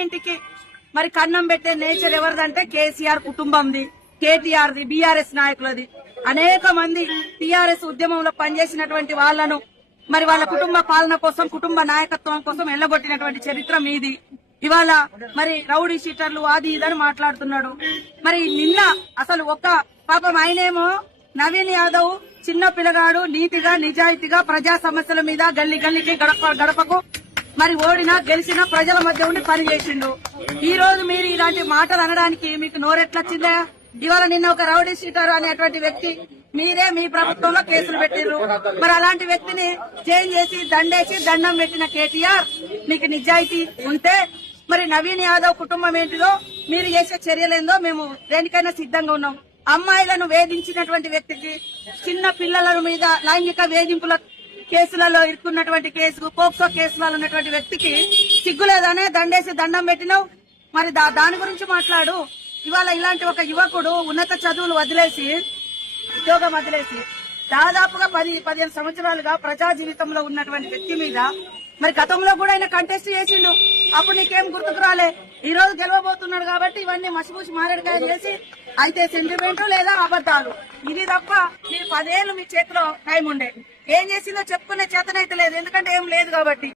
అన్నింటికి మరి కన్నం పెట్టే నేచర్ ఎవరిదంటే కేసీఆర్ కుటుంబంది కేటీఆర్ ది బీఆర్ఎస్ నాయకులది. అనేక మంది టీఆర్ఎస్ ఉద్యమంలో పనిచేసినటువంటి వాళ్ళను మరి వాళ్ళ కుటుంబ పాలన కోసం కుటుంబ నాయకత్వం కోసం ఎల్లగొట్టినటువంటి చరిత్ర మీది. ఇవాళ మరి రౌడీ షీటర్లు అది ఇదని మాట్లాడుతున్నాడు. మరి నిన్న అసలు ఒక్క పాపం ఆయనేమో నవీన్ యాదవ్ చిన్న పిల్లగాడు నీతిగా నిజాయితీగా ప్రజా సమస్యల మీద గల్లి గల్లికి గడప గడపకు మరి ఓడినా గెలిచినా ప్రజల మధ్య ఉండి పని చేసిండు. ఈ రోజు మీరు ఇలాంటి మాటలు అనడానికి మీకు నోరెట్లొచ్చిందా? ఇవాళ నిన్న ఒక రౌడీ షీటర్ అనేటువంటి వ్యక్తి మీరే మీ ప్రభుత్వంలో కేసులు పెట్టిర్రు మరి అలాంటి వ్యక్తిని చేంజ్ చేసి దండేసి దండం పెట్టిన కేటీఆర్ మీకు నిజాయితీ ఉంటే మరి నవీన్ యాదవ్ కుటుంబం ఏంటిదో మీరు చేసే చర్యలేందో మేము దేనికైనా సిద్ధంగా ఉన్నాం. అమ్మాయిలను వేధించినటువంటి వ్యక్తికి చిన్న పిల్లల మీద లైంగిక వేధింపుల కేసులలో ఇరుక్కున్నటువంటి కేసు పోక్సో కేసులలో ఉన్నటువంటి వ్యక్తికి సిగ్గులేదనే దండేసి దండం పెట్టినావు. మరి దా- దాని గురించి మాట్లాడు. ఇవాళ ఇలాంటి ఒక యువకుడు ఉన్నత చదువులు వదిలేసి ఉద్యోగం వదిలేసి దాదాపుగా పది పదిహేను సంవత్సరాలుగా ప్రజా జీవితంలో ఉన్నటువంటి వ్యక్తి మీద మరి గతంలో కూడా ఆయన కంటెస్ట్ చేసిండు. అప్పుడు నీకేం గుర్తుకు రాలే? ఈ రోజు గెలవబోతున్నాడు కాబట్టి ఇవన్నీ మసిపూసి మారేడుకాయ చేసి అయితే సెంటిమెంట్ లేదా అబద్దాలు ఇది తప్ప మీరు పదేళ్ళు మీ చేతిలో టైం ఉండేది. ఏం చేసిందో చెప్పుకునే చేతనైతే లేదు. ఎందుకంటే ఏం లేదు కాబట్టి.